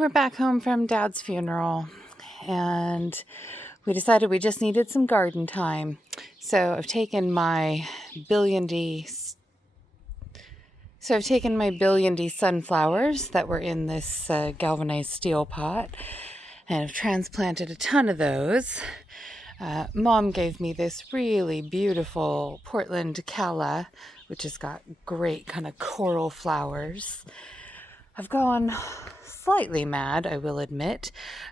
we're back home from Dad's funeral, and we decided we just needed some garden time. So I've taken my billion D sunflowers that were in this galvanized steel pot, and I've transplanted a ton of those. Mom gave me this really beautiful Portland calla, which has got great kind of coral flowers. I've gone slightly mad, I will admit.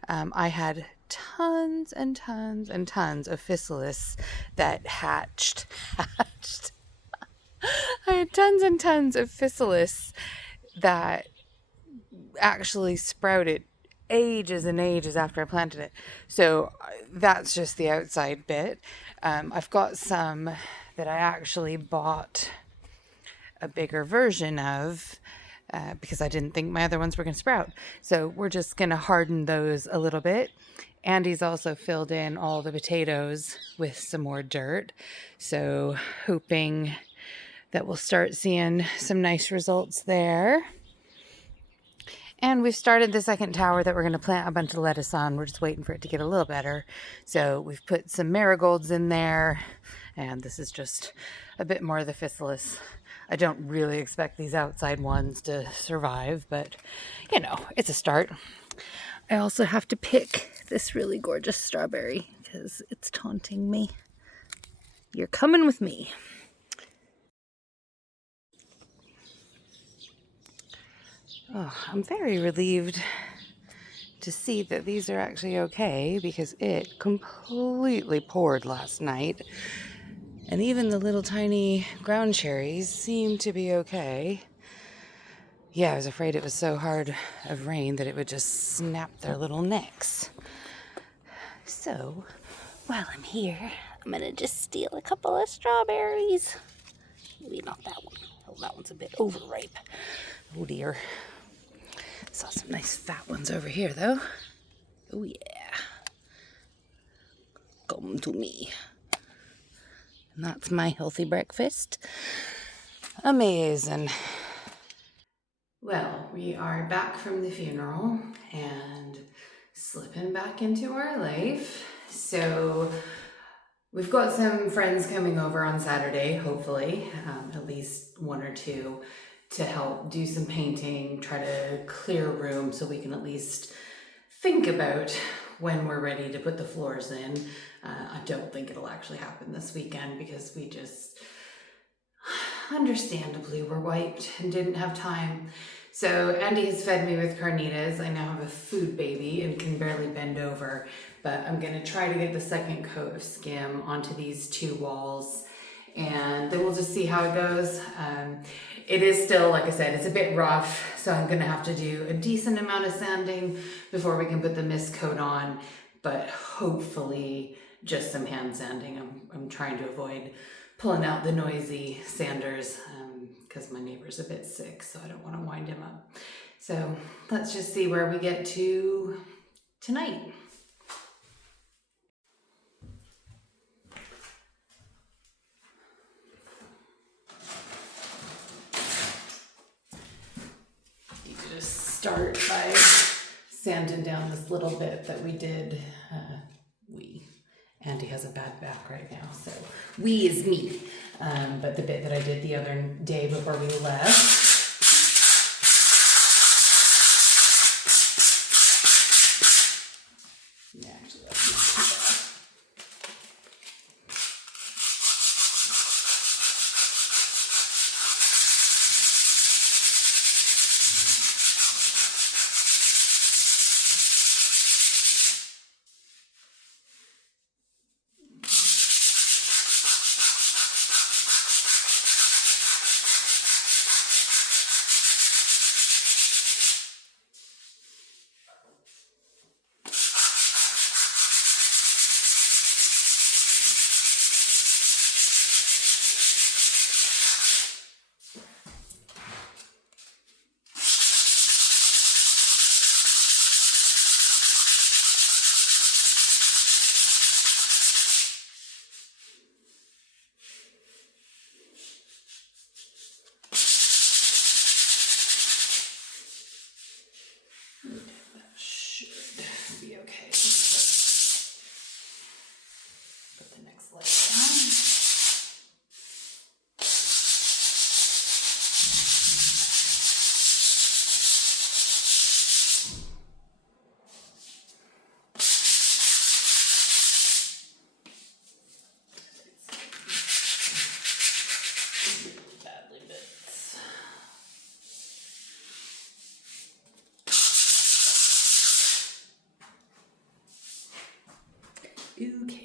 I had tons and tons and tons of physalis that hatched. I had tons and tons of physalis that actually sprouted ages and ages after I planted it. So that's just the outside bit. I've got some that I actually bought a bigger version of because I didn't think my other ones were going to sprout. So we're just going to harden those a little bit. Andy's also filled in all the potatoes with some more dirt. So hoping that we'll start seeing some nice results there. And we've started the second tower that we're going to plant a bunch of lettuce on. We're just waiting for it to get a little better. So we've put some marigolds in there. And this is just a bit more of the physalis. I don't really expect these outside ones to survive, but you know, it's a start. I also have to pick this really gorgeous strawberry because it's taunting me. You're coming with me. Oh, I'm very relieved to see that these are actually okay because it completely poured last night. And even the little tiny ground cherries seem to be okay. Yeah, I was afraid it was so hard of rain that it would just snap their little necks. So, while I'm here, I'm gonna just steal a couple of strawberries. Maybe not that one. Oh, that one's a bit overripe. Oh dear. Saw some nice fat ones over here though. Oh yeah. Come to me. And that's my healthy breakfast. Amazing. Well, we are back from the funeral and slipping back into our life. So we've got some friends coming over on Saturday, hopefully, at least one or two, to help do some painting, try to clear a room so we can at least think about when we're ready to put the floors in. I don't think it'll actually happen this weekend because we just, understandably, were wiped and didn't have time. So Andy has fed me with carnitas. I now have a food baby and can barely bend over, but I'm gonna try to get the second coat of skim onto these two walls and then we'll just see how it goes. It is still, like I said, it's a bit rough, so I'm gonna have to do a decent amount of sanding before we can put the mist coat on, but hopefully just some hand sanding. I'm trying to avoid pulling out the noisy sanders because my neighbor's a bit sick, so I don't want to wind him up. So let's just see where we get to tonight. You could just start by sanding down this little bit that we did. Andy has a bad back right now, so we is me. But the bit that I did the other day before we left. Actually, that's not too bad. Okay.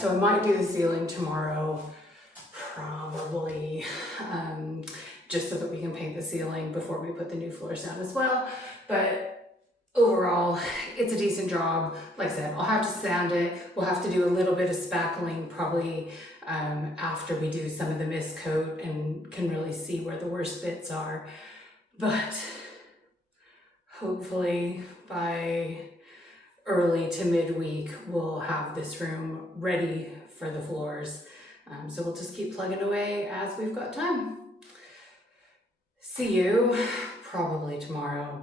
So I might do the ceiling tomorrow, probably, just so that we can paint the ceiling before we put the new floors down as well. But overall, it's a decent job. Like I said, I'll have to sand it. We'll have to do a little bit of spackling probably after we do some of the mist coat and can really see where the worst bits are. But hopefully by early to midweek, we'll have this room ready for the floors. So we'll just keep plugging away as we've got time. See you probably tomorrow-ish.